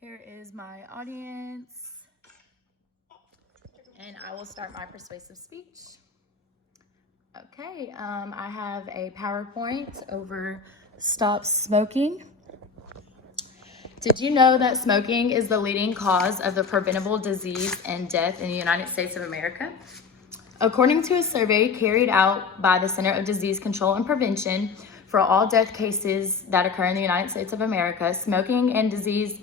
Here is my audience, and I will start my persuasive speech. Okay, I have a PowerPoint over stop smoking. Did you know that smoking is the leading cause of the preventable disease and death in the United States of America? According to a survey carried out by the Center of Disease Control and Prevention, for all death cases that occur in the United States of America, smoking and diseases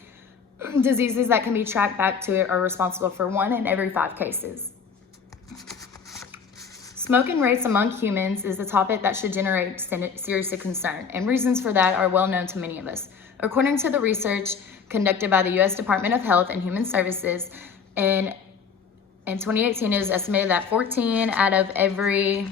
that can be tracked back to it are responsible for 1 in every 5 cases. Smoking rates among humans is a topic that should generate serious concern, and reasons for that are well known to many of us. According to the research conducted by the U.S. Department of Health and Human Services, in 2018, it was estimated that 14 out of every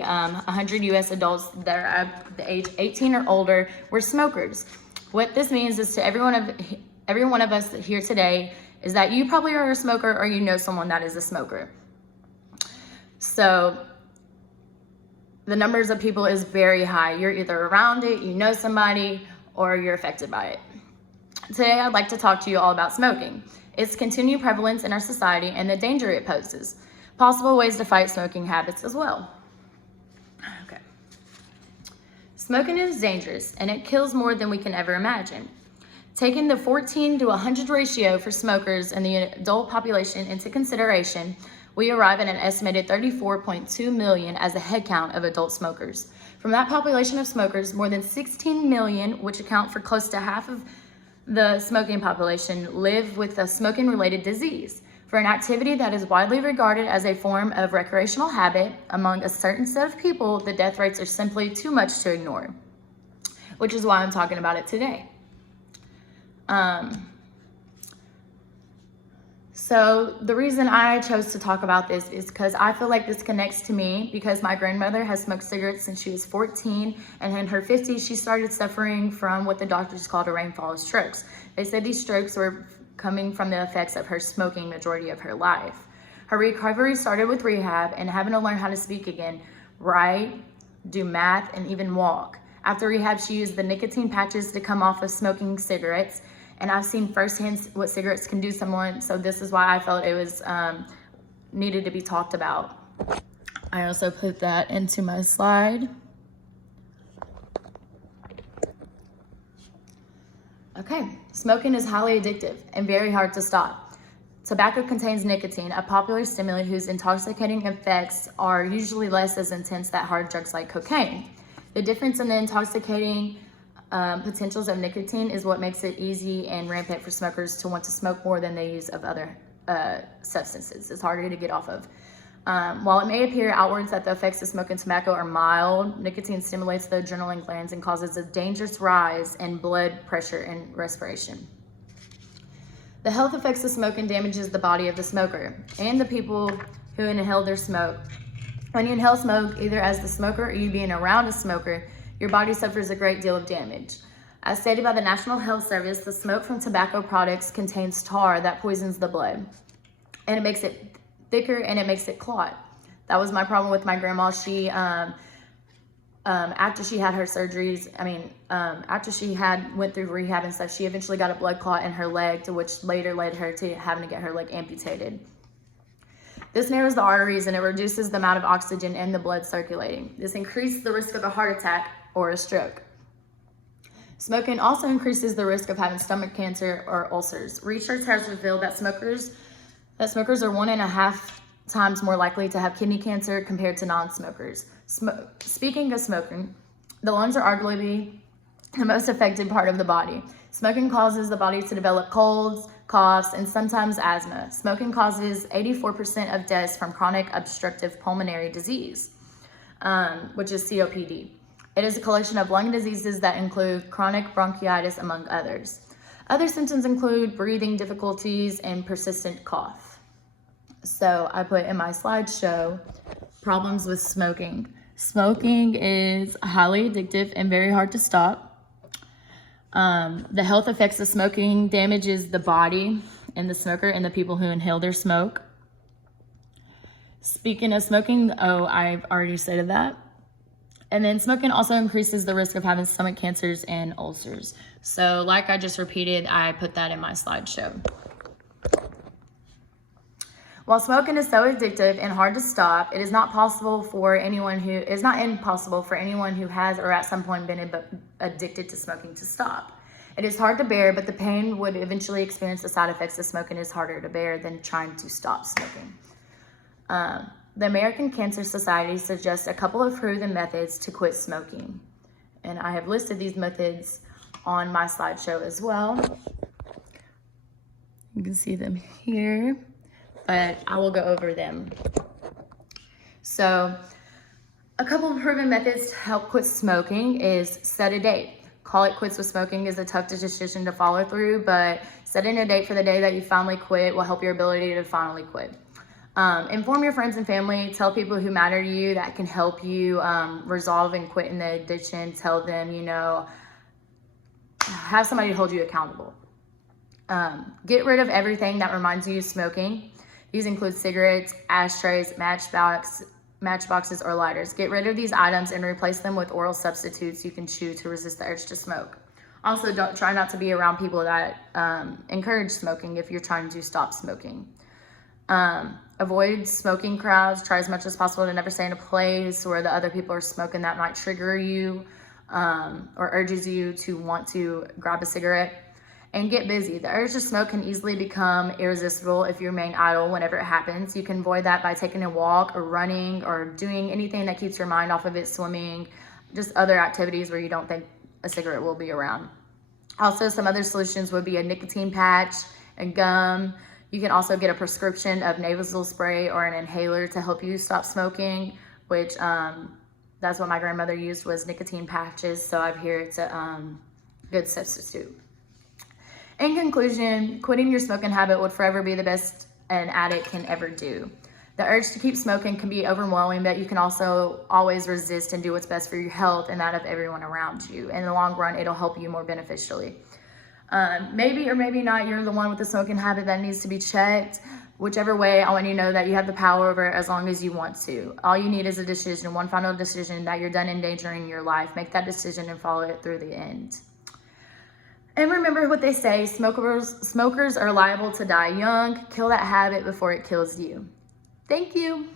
100 U.S. adults that are at the age 18 or older were smokers. What this means is to every one of us here today is that you probably are a smoker or you know someone that is a smoker. So the numbers of people is very high. You're either around it, you know somebody, or you're affected by it. Today, I'd like to talk to you all about smoking, its continued prevalence in our society, and the danger it poses. Possible ways to fight smoking habits as well. Okay. Smoking is dangerous, and it kills more than we can ever imagine. Taking the 14 to 100 ratio for smokers in the adult population into consideration, we arrive at an estimated 34.2 million as a head count of adult smokers. From that population of smokers, more than 16 million, which account for close to half of the smoking population, live with a smoking-related disease. For an activity that is widely regarded as a form of recreational habit, among a certain set of people, the death rates are simply too much to ignore, which is why I'm talking about it today. So the reason I chose to talk about this is because I feel like this connects to me, because my grandmother has smoked cigarettes since she was 14, and in her 50s, she started suffering from what the doctors called a rainfall of strokes. They said these strokes were coming from the effects of her smoking majority of her life. Her recovery started with rehab and having to learn how to speak again, write, do math, and even walk. After rehab, she used the nicotine patches to come off of smoking cigarettes, and I've seen firsthand what cigarettes can do to someone, so this is why I felt it was needed to be talked about. I also put that into my slide. Okay, smoking is highly addictive and very hard to stop. Tobacco contains nicotine, a popular stimulant whose intoxicating effects are usually less as intense than hard drugs like cocaine. The difference in the intoxicating potentials of nicotine is what makes it easy and rampant for smokers to want to smoke more than they use of other substances. It's harder to get off of. While it may appear outwards that the effects of smoking tobacco are mild, nicotine stimulates the adrenaline glands and causes a dangerous rise in blood pressure and respiration. The health effects of smoking damages the body of the smoker and the people who inhale their smoke. When you inhale smoke, either as the smoker or you being around a smoker, your body suffers a great deal of damage. As stated by the National Health Service, the smoke from tobacco products contains tar that poisons the blood, and it makes it thicker and it makes it clot. That was my problem with my grandma. She, after she had her surgeries, after she went through rehab and stuff, she eventually got a blood clot in her leg, to which later led her to having to get her leg amputated. This narrows the arteries and it reduces the amount of oxygen in the blood circulating. This increases the risk of a heart attack or a stroke. Smoking also increases the risk of having stomach cancer or ulcers. Research has revealed that smokers are 1.5 times more likely to have kidney cancer compared to non-smokers. Speaking of smoking, the lungs are arguably the most affected part of the body. Smoking causes the body to develop colds, coughs, and sometimes asthma. Smoking causes 84% of deaths from chronic obstructive pulmonary disease, which is COPD. It is a collection of lung diseases that include chronic bronchitis, among others. Other symptoms include breathing difficulties and persistent cough. So I put in my slideshow problems with smoking. Smoking is highly addictive and very hard to stop. The health effects of smoking damages the body and the smoker and the people who inhale their smoke. Speaking of smoking, I've already stated that. And then smoking also increases the risk of having stomach cancers and ulcers. So like I just repeated, I put that in my slideshow. While smoking is so addictive and hard to stop, it is not impossible for anyone who has or at some point been addicted to smoking to stop. It is hard to bear, but the pain would eventually experience the side effects of smoking is harder to bear than trying to stop smoking. The American Cancer Society suggests a couple of proven methods to quit smoking. And I have listed these methods on my slideshow as well. You can see them here, but I will go over them. So a couple of proven methods to help quit smoking is set a date. Call it quits with smoking is a tough decision to follow through, but setting a date for the day that you finally quit will help your ability to finally quit. Inform your friends and family. Tell people who matter to you that can help you resolve and quit in the addiction. Tell them, have somebody hold you accountable. Get rid of everything that reminds you of smoking. These include cigarettes, ashtrays, matchboxes, or lighters. Get rid of these items and replace them with oral substitutes you can chew to resist the urge to smoke. Also, try not to be around people that encourage smoking if you're trying to stop smoking. Avoid smoking crowds. Try as much as possible to never stay in a place where the other people are smoking that might trigger you or urges you to want to grab a cigarette. And get busy. The urge to smoke can easily become irresistible if you remain idle whenever it happens. You can avoid that by taking a walk or running or doing anything that keeps your mind off of it, swimming, just other activities where you don't think a cigarette will be around. Also, some other solutions would be a nicotine patch and gum. You can also get a prescription of nasal spray or an inhaler to help you stop smoking, which that's what my grandmother used, was nicotine patches. So I hear it's a good substitute. In conclusion, quitting your smoking habit would forever be the best an addict can ever do. The urge to keep smoking can be overwhelming, but you can also always resist and do what's best for your health and that of everyone around you. In the long run, it'll help you more beneficially. Maybe or maybe not, you're the one with the smoking habit that needs to be checked. Whichever way, I want you to know that you have the power over it as long as you want to. All you need is a decision, one final decision that you're done endangering your life. Make that decision and follow it through the end. And remember what they say, smokers are liable to die young. Kill that habit before it kills you. Thank you.